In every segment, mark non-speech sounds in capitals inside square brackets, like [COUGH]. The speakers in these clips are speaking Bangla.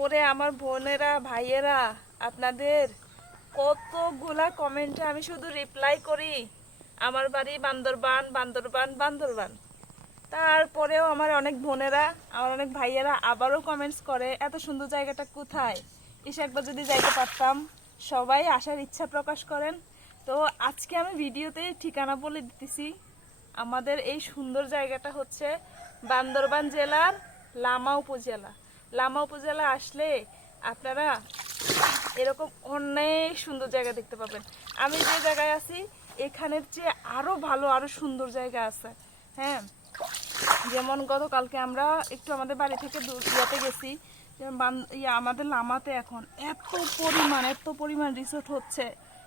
ওরে আমার বোনেরা, ভাইয়েরা, আপনাদের কতগুলা কমেন্টে আমি শুধু রিপ্লাই করি। আমার বাড়ি বান্দরবান বান্দরবান বান্দরবান। তারপরেও আমার অনেক বোনেরা, আমার অনেক ভাইয়েরা আবারও কমেন্টস করে, এত সুন্দর জায়গাটা কোথায়? এসে একবার যদি যাইতে পারতাম, সবাই আসার ইচ্ছা প্রকাশ করেন। তো আজকে আমি ভিডিওতে ঠিকানা বলে দিতেছি। আমাদের এই সুন্দর জায়গাটা হচ্ছে বান্দরবান জেলার লামা উপজেলা। লামা উপজেলা আসলে আপনারা এরকম অনেক সুন্দর জায়গা দেখতে পাবেন। আমি যে জায়গায় আছি, এখানের চেয়ে আরও ভালো, আরও সুন্দর জায়গা আছে। হ্যাঁ? যেমন গতকালকে আমরা একটু আমাদের বাড়ি থেকে দূর ইয়াতে গেছি, যেমন আমাদের লামাতে এখন এত পরিমাণ এত পরিমাণ রিসোর্ট হচ্ছে।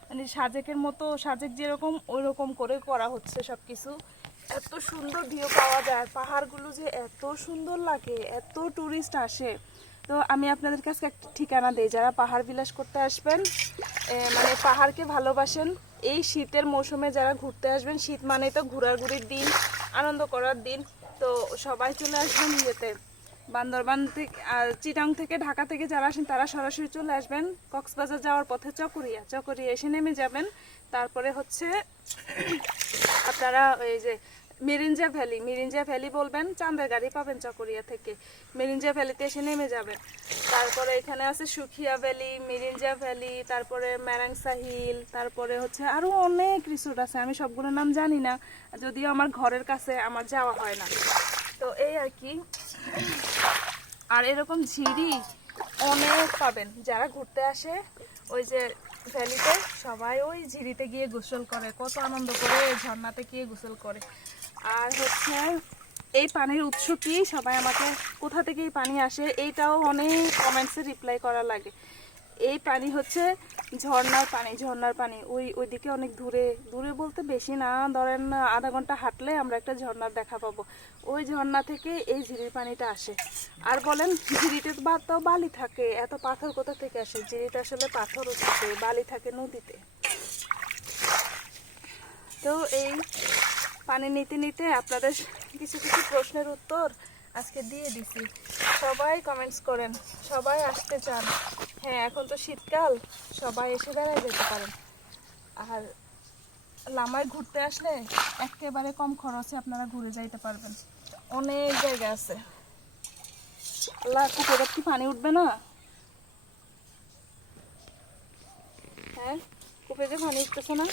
মানে সাজেকের মতো, সাজেক যেরকম ওই রকম করে করা হচ্ছে সব কিছু এত সুন্দর ভিউ পাওয়া যায়, পাহাড়গুলো যে এত সুন্দর লাগে, এত টুরিস্ট আসে। তো আমি আপনাদের কাছে একটা ঠিকানা দিই, যারা পাহাড় বিলাস করতে আসবেন মানে পাহাড়কে ভালোবাসেন, এই শীতের মৌসুমে যারা ঘুরতে আসবেন, শীত মানেই তো ঘোরাঘুরির দিন, আনন্দ করার দিন, তো সবাই চলে আসবেন ইয়েতে। বান্দরবান থেকে, আর চিটাং থেকে, ঢাকা থেকে যারা আসেন, তারা সরাসরি চলে আসবেন কক্সবাজার যাওয়ার পথে চকরিয়া। চকরিয়া এসে নেমে যাবেন। তারপরে হচ্ছে [COUGHS] আপনারা এই যে মিরিঞ্জা ভ্যালি মিরিঞ্জা ভ্যালি বলবেন চান্দের গাড়ি পাবেন চকরিয়া থেকে। মিরিঞ্জা ভ্যালিতে এসে নেমে যাবেন। তারপরে এখানে আছে সুখিয়া ভ্যালি, মিরিঞ্জা ভ্যালি, তারপরে ম্যারাংসা হিল তারপরে হচ্ছে আরও অনেক রিসোর্ট আছে। আমি সবগুলোর নাম জানি না, যদিও আমার ঘরের কাছে আমার যাওয়া হয় না। তো এই আর কি। আর এরকম ঝিরি অনেক পাবেন। যারা ঘুরতে আসে, ওই যে ভ্যালিতে, সবাই ওই ঝিরিতে গিয়ে গোসল করে। কত আনন্দ করে, ঝর্ণাতে গিয়ে গোসল করে। আর হচ্ছে, এই পানির উৎস কি? সবাই আমাকে কোথা থেকে এই পানি আসে, এইটাও অনেক কমেন্টসে রিপ্লাই করা লাগে। এই পানি হচ্ছে ঝর্ণার পানি ঝর্ণার পানি। ওই, ওইদিকে অনেক দূরে দূরে বলতে বেশি না, ধরেন আধা ঘণ্টা হাঁটলে আমরা একটা ঝর্ণার দেখা পাবো। ওই ঝর্ণা থেকে এই ঝিরির পানিটা আসে। আর বলেন, ঝিরিতে বা- তো বালি থাকে, এত পাথর কোথা থেকে আসে? ঝিরিতে আসলে পাথরও থাকে, বালি থাকে নদীতে। তো এই পানি নিতে নিতে আপনাদের কিছু কিছু প্রশ্নের উত্তর আজকে দিয়ে দিছি। সবাই কমেন্টস করেন, সবাই আসতে চান। হ্যাঁ এখন তো শীতকাল, সবাই এসে বেড়ায় যেতে পারেন। আর লামায় ঘুরতে আসলে একেবারে কম খরচে আপনারা ঘুরে যাইতে পারবেন। অনেক জায়গা আছে। আল্লাহ কি পানি উঠবে না? হ্যাঁ কূপে যে পানি উঠতেছে না।